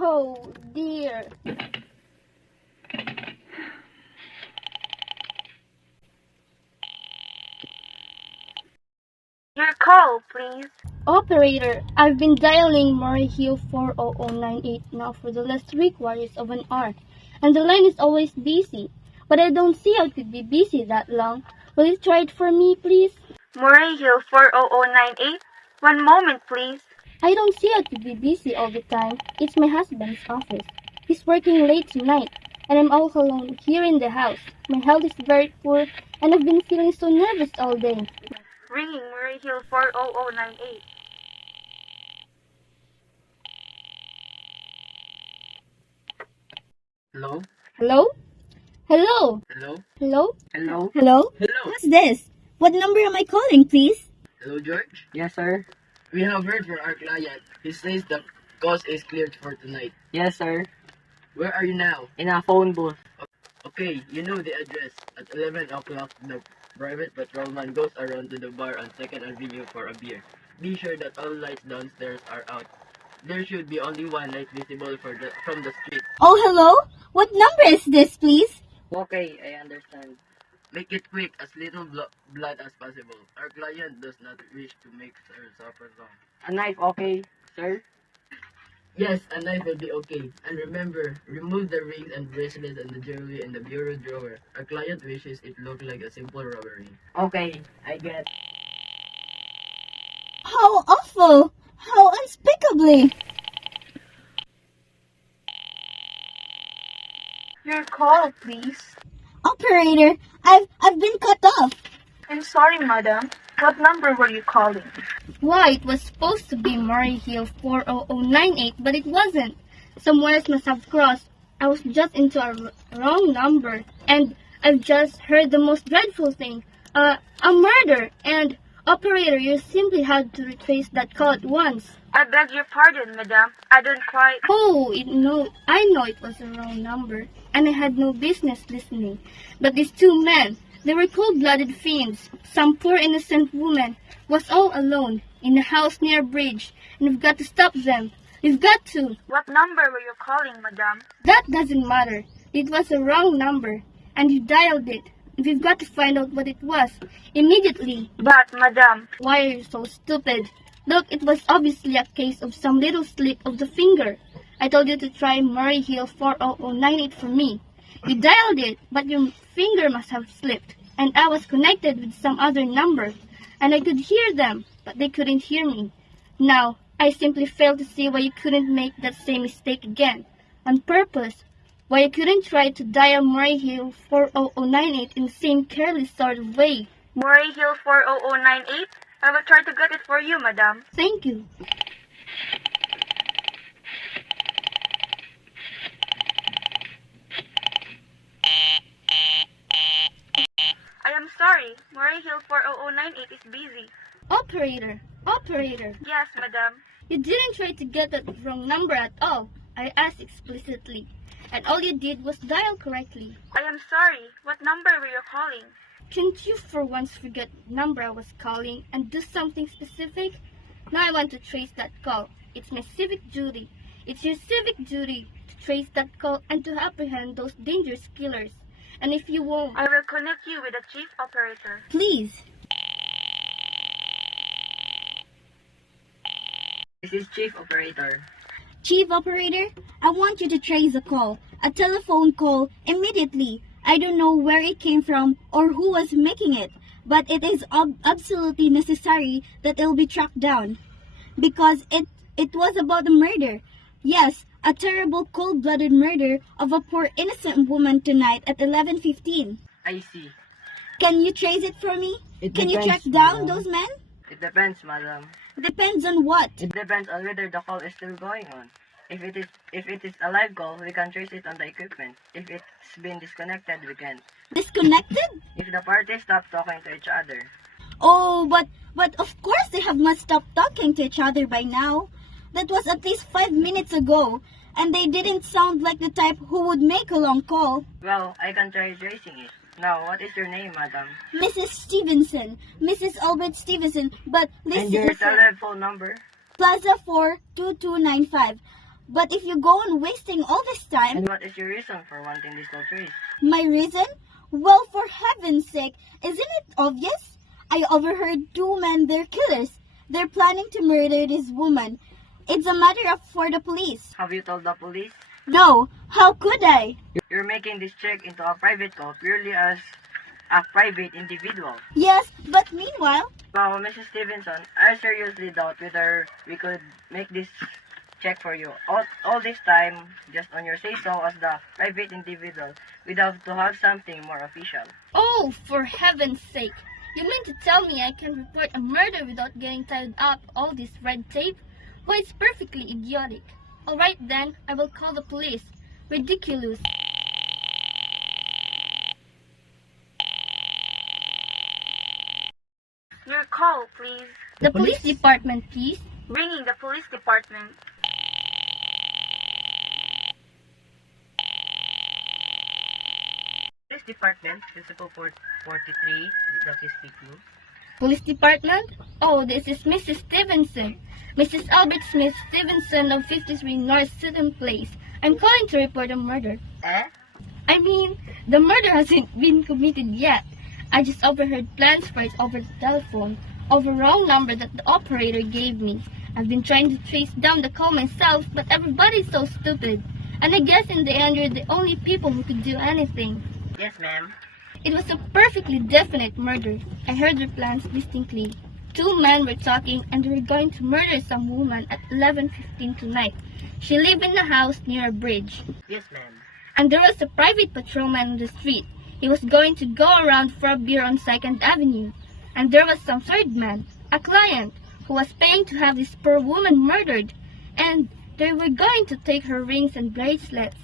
Oh dear. Your call, please. Operator, I've been dialing Marfee 40098 now for the last 3/4 of an hour, and the line is always busy. But I don't see how it could be busy that long. Will you try it for me, please? Murray Hill 40098. One moment, please. I don't see how it could be busy all the time. It's my husband's office. He's working late tonight, and I'm all alone here in the house. My health is very poor, and I've been feeling so nervous all day. Ringing Murray Hill 40098. Hello? Hello? Hello? Hello? Hello? Hello? Hello? Hello? What's this? What number am I calling, please? Hello, George? Yes, sir. We have heard from our client. He says the cause is cleared for tonight. Yes, sir. Where are you now? In a phone booth. Okay, you know the address. At 11 o'clock, the private patrolman goes around to the bar on 2nd Avenue for a beer. Be sure that all lights downstairs are out. There should be only one light visible from the street. Oh, hello? What number is this, please? Okay, I understand. Make it quick, as little blood as possible. Our client does not wish to make her suffer long. A knife, okay, sir? Yes, a knife will be okay. And remember, remove the rings and bracelets and the jewelry in the bureau drawer. Our client wishes it looked like a simple robbery. Okay, I get. How awful! How unspeakably! Your call, please. Operator, I've been cut off. I'm sorry, madam. What number were you calling? Why, it was supposed to be Marfee 40098, but it wasn't. Some wires must have crossed. I was just into a wrong number, and I've just heard the most dreadful thing. A murder, and operator, you simply had to retrace that call at once. I beg your pardon, madam. I don't quite... Oh, I know it was a wrong number, and I had no business listening. But these two men, they were cold-blooded fiends. Some poor innocent woman was all alone in a house near a bridge, and we've got to stop them. We've got to. What number were you calling, madam? That doesn't matter. It was a wrong number, and you dialed it. We've got to find out what it was immediately. But, madam... Why are you so stupid? Look, it was obviously a case of some little slip of the finger. I told you to try Marfee 40098 for me. You dialed it, but your finger must have slipped, and I was connected with some other number, and I could hear them, but they couldn't hear me. Now, I simply fail to see why you couldn't make that same mistake again, on purpose. Why you couldn't try to dial Marfee 40098 in the same careless sort of way. Murray Hill 40098? I will try to get it for you, madam. Thank you. I am sorry. Murray Hill 40098 is busy. Operator. Yes, madam. You didn't try to get that wrong number at all. I asked explicitly, and all you did was dial correctly. I am sorry. What number were you calling? Can't you for once forget the number I was calling and do something specific? Now I want to trace that call. It's my civic duty. It's your civic duty to trace that call and to apprehend those dangerous killers. And if you won't... I will connect you with the chief operator. Please. This is Chief Operator. Chief Operator, I want you to trace a call, a telephone call, immediately. I don't know where it came from or who was making it, but it is absolutely necessary that it will be tracked down. Because it was about a murder. Yes, a terrible cold-blooded murder of a poor innocent woman tonight at 11:15. I see. Can you trace it for me? It Can you track depends, down madam. those men? It depends, madam. Depends on what? It depends on whether the call is still going on. If it is a live call, we can trace it on the equipment. If it's been disconnected, we can't. Disconnected? If the parties stop talking to each other. Oh, but of course they have must stop talking to each other by now. That was at least 5 minutes ago, and they didn't sound like the type who would make a long call. Well, I can try tracing it. Now, what is your name, madam? Mrs. Stevenson, Mrs. Albert Stevenson, but And your listen, telephone number? Plaza 4 2295. But if you go on wasting all this time, And what is your reason for wanting this to trace? my reason? Well, for heaven's sake, isn't it obvious? I overheard two men, they're killers. They're planning to murder this woman. It's a matter of for the police. Have you told the police? No, how could I? You're making this check into a private call purely as a private individual. Yes, but meanwhile, Now, Mrs. Stevenson, I seriously doubt whether we could make this check for you. All this time, just on your say-so as the private individual, without to have something more official. Oh, for heaven's sake. You mean to tell me I can report a murder without getting tied up all this red tape? Why, it's perfectly idiotic. Alright then, I will call the police. Ridiculous. Your call, please. The police department, please. Ringing the police department. Police Department, Principal 43, Duffy speaking. Police department? Oh, this is Mrs. Stevenson. Mrs. Albert Smith Stevenson of 53 North Sutton Place. I'm calling to report a murder. I mean, the murder hasn't been committed yet. I just overheard plans for it over the telephone, over a wrong number that the operator gave me. I've been trying to trace down the call myself, but everybody's so stupid. And I guess in the end you're the only people who could do anything. Yes, ma'am. It was a perfectly definite murder. I heard their plans distinctly. Two men were talking and they were going to murder some woman at 11:15 tonight. She lived in a house near a bridge. Yes, ma'am. And there was a private patrolman on the street. He was going to go around for a beer on 2nd Avenue. And there was some third man, a client, who was paying to have this poor woman murdered. And they were going to take her rings and bracelets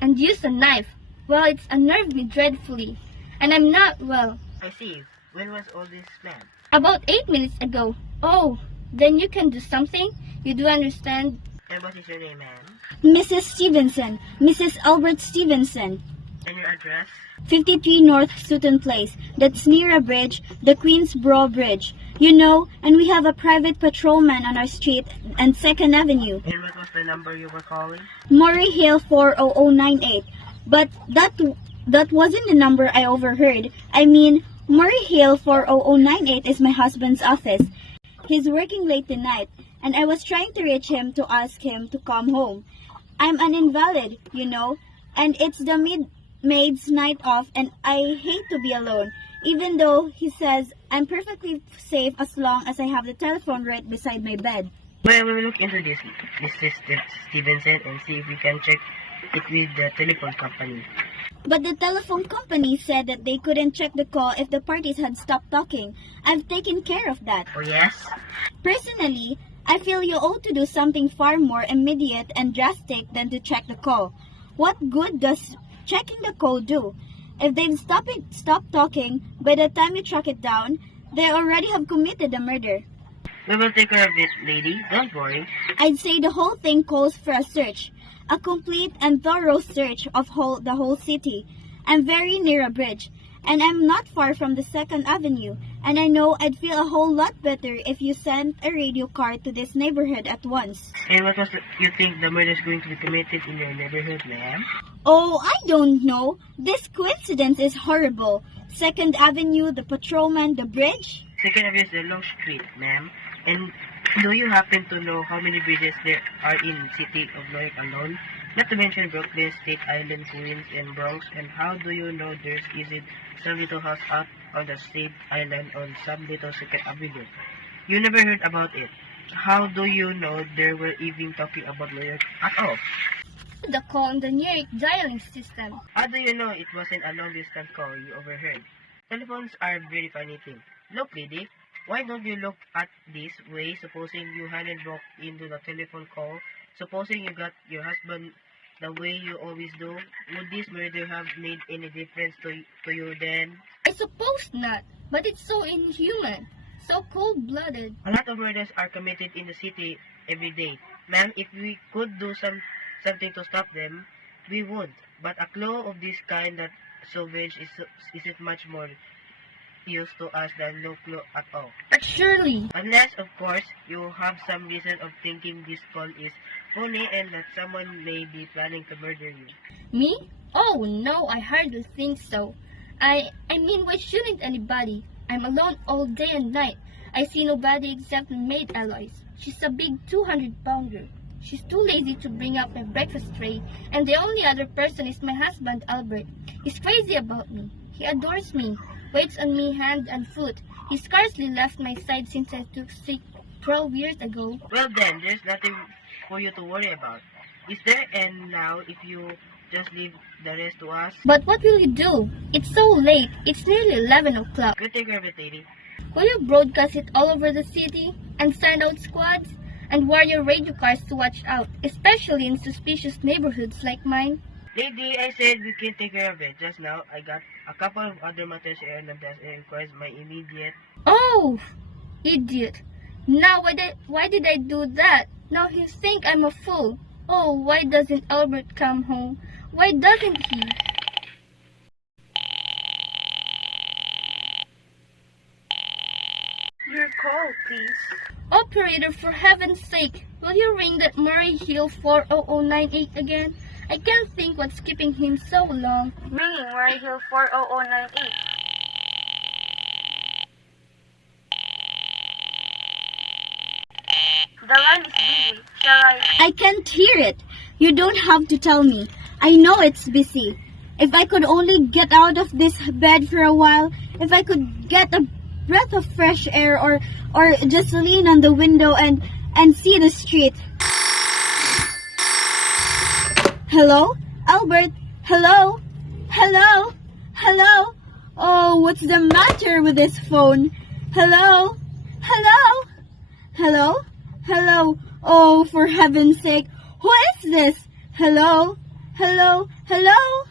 and use a knife. Well, it's unnerved me dreadfully. And I'm not well. I see. When was all this planned? About 8 minutes ago. Oh, then you can do something? You do understand? And what is your name, ma'am? Mrs. Stevenson, Mrs. Albert Stevenson, And your address? 53 North Sutton Place. That's near a bridge, the Queensboro Bridge. You know, and we have a private patrolman on our street and 2nd Avenue. And what was the number you were calling? Murray Hill 40098. But that wasn't the number I overheard. I mean, Murray Hill 40098 is my husband's office. He's working late tonight, and I was trying to reach him to ask him to come home. I'm an invalid, you know, and it's the maid's night off, and I hate to be alone, even though he says I'm perfectly safe as long as I have the telephone right beside my bed. Well, we will look into this, Mrs. Stevenson, and see if we can check it with the telephone company. But the telephone company said that they couldn't check the call if the parties had stopped talking. I've taken care of that. Oh, yes? Personally, I feel you ought to do something far more immediate and drastic than to check the call. What good does checking the call do? If they've stopped talking, by the time you track it down, they already have committed a murder. We will take care of it, lady. Don't worry. I'd say the whole thing calls for a search. A complete and thorough search of the whole city. I'm very near a bridge, and I'm not far from the 2nd Avenue, and I know I'd feel a whole lot better if you sent a radio car to this neighborhood at once. And what was you think the murder is going to be committed in your neighborhood, ma'am? Oh, I don't know. This coincidence is horrible. 2nd Avenue, the patrolman, the bridge? 2nd Avenue is a long street, ma'am. And do you happen to know how many bridges there are in city of New York alone? Not to mention Brooklyn, State Island, Queens, and Bronx. And how do you know there's isn't some little house out on the State Island on some little 2nd Avenue? You never heard about it. How do you know they were even talking about New York at all? The call on the New York dialing system. How do you know it wasn't a long-distance call you overheard? Telephones are a very funny thing. Look, lady, why don't you look at this way? Supposing you hadn't walked into the telephone call, supposing you got your husband the way you always do, would this murder have made any difference to you then? I suppose not, but it's so inhuman, so cold-blooded. A lot of murders are committed in the city every day. Ma'am, if we could do something to stop them, we would. But a claw of this kind that salvage isn't much more use to us than no clue at all. But surely, Unless, of course, you have some reason of thinking this call is Funny, and that someone may be planning to murder you. Me? Oh no, I hardly think so. I mean, why shouldn't anybody? I'm alone all day and night. I see nobody except maid Alois. She's a big 200-pounder. She's too lazy to bring up my breakfast tray, and the only other person is my husband Albert. He's crazy about me. He adores me, waits on me hand and foot. He scarcely left my side since I took sick 12 years ago. Well then, there's nothing for you to worry about. Is there? And now, if you just leave the rest to us, But what will you do? It's so late. It's nearly 11 o'clock. we'll take care of it, lady. Will you broadcast it all over the city and send out squads and wire radio cars to watch out, especially in suspicious neighborhoods like mine? Lady, I said we can take care of it. Just now, I got a couple of other matters here and that requires my immediate... Oh, idiot. Now why did I do that? Now he think I'm a fool. Oh, why doesn't Albert come home? Why doesn't he? Your call, please. Operator, for heaven's sake, will you ring that Murray Hill 40098 again? I can't think what's keeping him so long. Ringing Murray Hill 40098. The line is busy. Shall I? I can't hear it. You don't have to tell me. I know it's busy. If I could only get out of this bed for a while, if I could get a breath of fresh air or just lean on the window and see the street. Hello? Albert? Hello? Hello? Hello? Oh, what's the matter with this phone? Hello? Hello? Hello? Hello? Oh, for heaven's sake, who is this? Hello? Hello? Hello?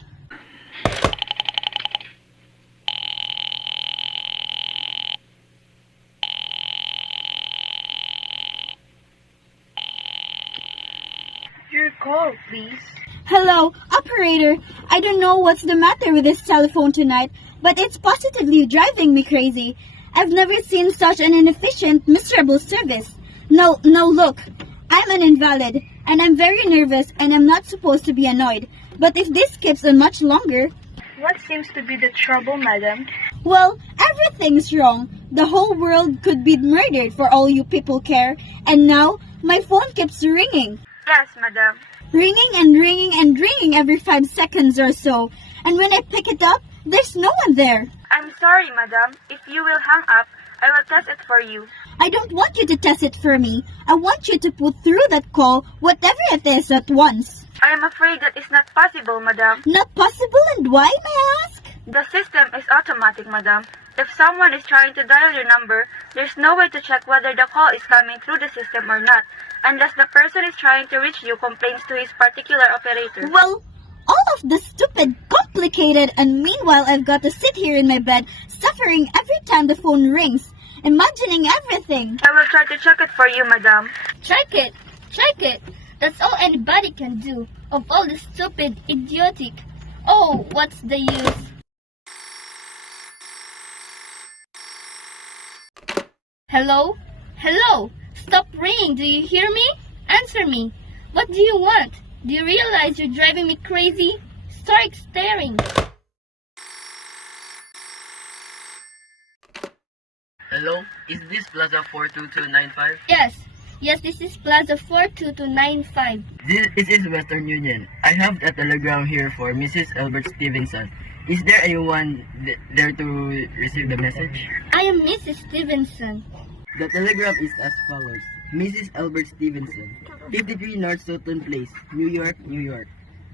Your call, please. Hello, operator. I don't know what's the matter with this telephone tonight, but it's positively driving me crazy. I've never seen such an inefficient, miserable service. No, look. I'm an invalid, and I'm very nervous, and I'm not supposed to be annoyed. But if this keeps on much longer, What seems to be the trouble, madam? well, everything's wrong. The whole world could be murdered for all you people care, and now my phone keeps ringing. Yes, madam. Ringing and ringing and ringing every 5 seconds or so. And when I pick it up, there's no one there. I'm sorry, madam. If you will hang up, I will test it for you. I don't want you to test it for me. I want you to put through that call, whatever it is, at once. I am afraid that is not possible, madam. Not possible, and why, may I ask? The system is automatic, madam. If someone is trying to dial your number, there's no way to check whether the call is coming through the system or not, unless the person is trying to reach you complains to his particular operator. Well, all of the stupid, complicated, and meanwhile I've got to sit here in my bed, suffering every time the phone rings, imagining everything. I will try to check it for you, madam. Check it! Check it! That's all anybody can do. Of all the stupid, idiotic. Oh, what's the use? Hello? Hello? Stop ringing. Do you hear me? Answer me. What do you want? Do you realize you're driving me crazy? Start staring. Hello? Is this Plaza 42295? Yes, this is Plaza 42295. This is Western Union. I have a telegram here for Mrs. Albert Stevenson. Is there anyone there to receive the message? I am Mrs. Stevenson. The telegram is as follows. Mrs. Albert Stevenson, 53 North Sutton Place, New York, New York.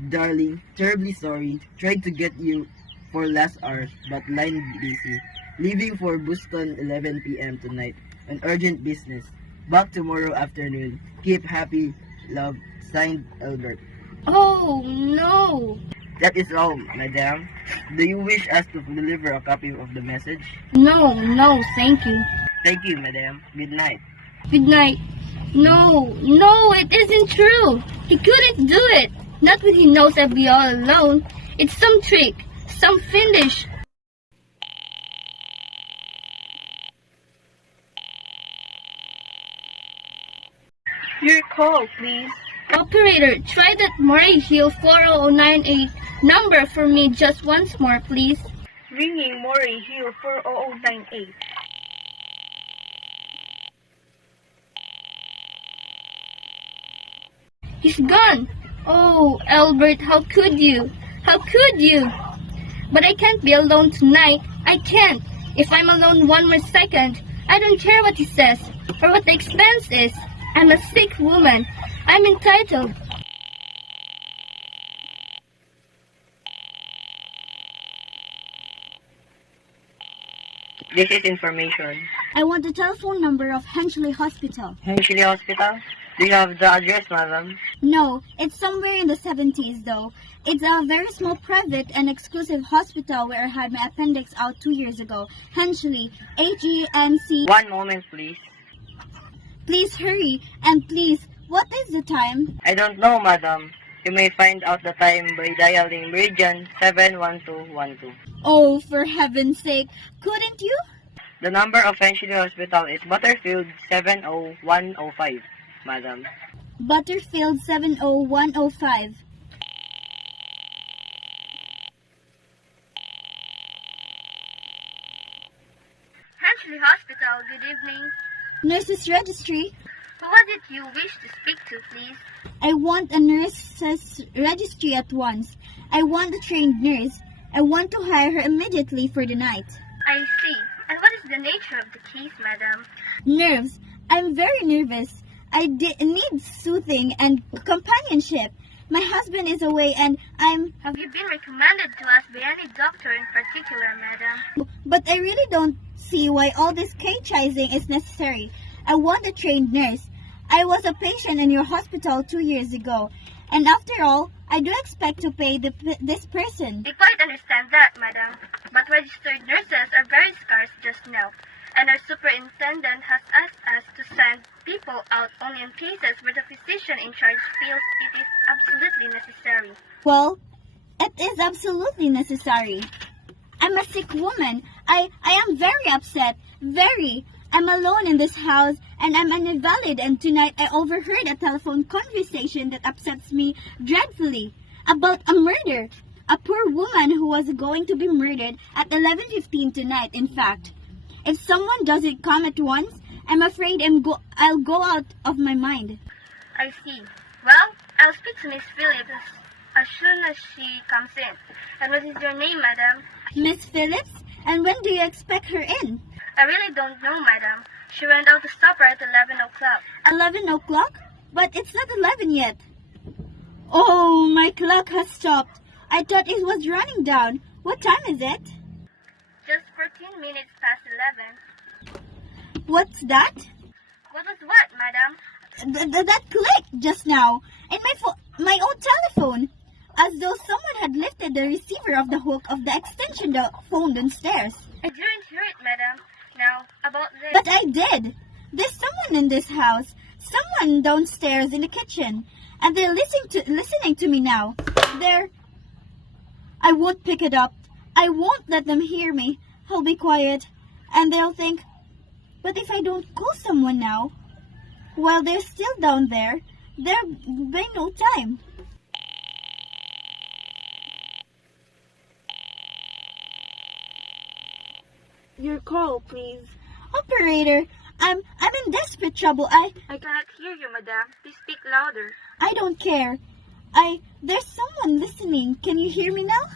Darling, terribly sorry. Tried to get you for last hour, but line busy. Leaving for Boston 11 p.m. tonight. An urgent business. Back tomorrow afternoon. Keep happy. Love. Signed, Albert. Oh, no. That is all, madam. Do you wish us to deliver a copy of the message? No, thank you. Thank you, madam. Good night. Good night. No, it isn't true. He couldn't do it. Not when he knows I'll be all alone. It's some trick, some fiendish. Your call, please. Operator, try that Murray Hill 40098 number for me just once more, please. Ringing Murray Hill 40098. He's gone. Oh, Albert, how could you? How could you? But I can't be alone tonight. I can't. If I'm alone one more second, I don't care what he says or what the expense is. I'm a sick woman. I'm entitled. This is information. I want the telephone number of Henchly Hospital. Henchly Hospital? Do you have the address, madam? No, it's somewhere in the 70s though. It's a very small private and exclusive hospital where I had my appendix out 2 years ago. Henchly, H-E-N-C... One moment, please. Please hurry, and please, what is the time? I don't know, madam. You may find out the time by dialing Meridian 71212. Oh, for heaven's sake, couldn't you? The number of Henchly Hospital is Butterfield 70105, madam. Butterfield 70105. Henchly Hospital, good evening. Nurses Registry. Who was it you wish to speak to, please? I want a nurses registry at once. I want a trained nurse. I want to hire her immediately for the night. I see. And what is the nature of the case, madam? Nerves. I'm very nervous. I need soothing and companionship. My husband is away and Have you been recommended to us by any doctor in particular, madam? But I really don't see why all this catechizing is necessary. I want a trained nurse. I was a patient in your hospital 2 years ago. And after all, I do expect to pay this person. We quite understand that, madam. But registered nurses are very scarce just now. And our superintendent has asked us to send people out only in cases where the physician in charge feels it is absolutely necessary. Well, it is absolutely necessary. I'm a sick woman. I am very upset. Very. I'm alone in this house and I'm an invalid, and tonight I overheard a telephone conversation that upsets me dreadfully about a murder. A poor woman who was going to be murdered at 11:15 tonight, in fact. If someone doesn't come at once, I'm afraid I'll go out of my mind. I see. Well, I'll speak to Miss Phillips as soon as she comes in. And what is your name, madam? Miss Phillips? And when do you expect her in? I really don't know, madam. She went out to supper at 11 o'clock. 11 o'clock? But it's not 11 yet. Oh, my clock has stopped. I thought it was running down. What time is it? Just 14 minutes past 11. What's that? What was what, madam? That clicked just now in my own telephone, as though someone had lifted the receiver of the hook of the extension phone downstairs. I didn't hear it, madam. Now, about this... But I did. There's someone in this house, someone downstairs in the kitchen, and they're listening to me now. I won't pick it up. I won't let them hear me. I'll be quiet, and they'll think, but if I don't call someone now, while they're still down there, there'll be no time. Your call, please. Operator, I'm in desperate trouble. I cannot hear you, madam. Please speak louder. I don't care. There's someone listening. Can you hear me now?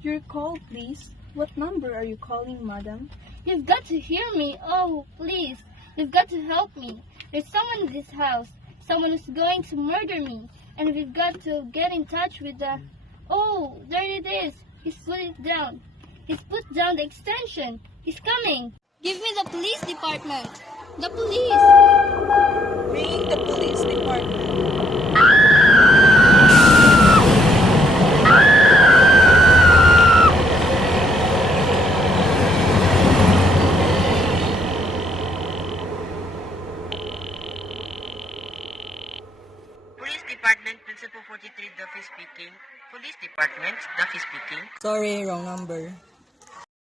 Your call, please. What number are you calling, madam? You've got to hear me. Oh, please. You've got to help me. There's someone in this house. Someone who's going to murder me. And we've got to get in touch with the... Oh, there it is. He's put it down. He's put down the extension. He's coming. Give me the police department. The police. Ringing the police department. Police Department, Principal 43, Duffy speaking. Police Department, Duffy speaking. Sorry, wrong number.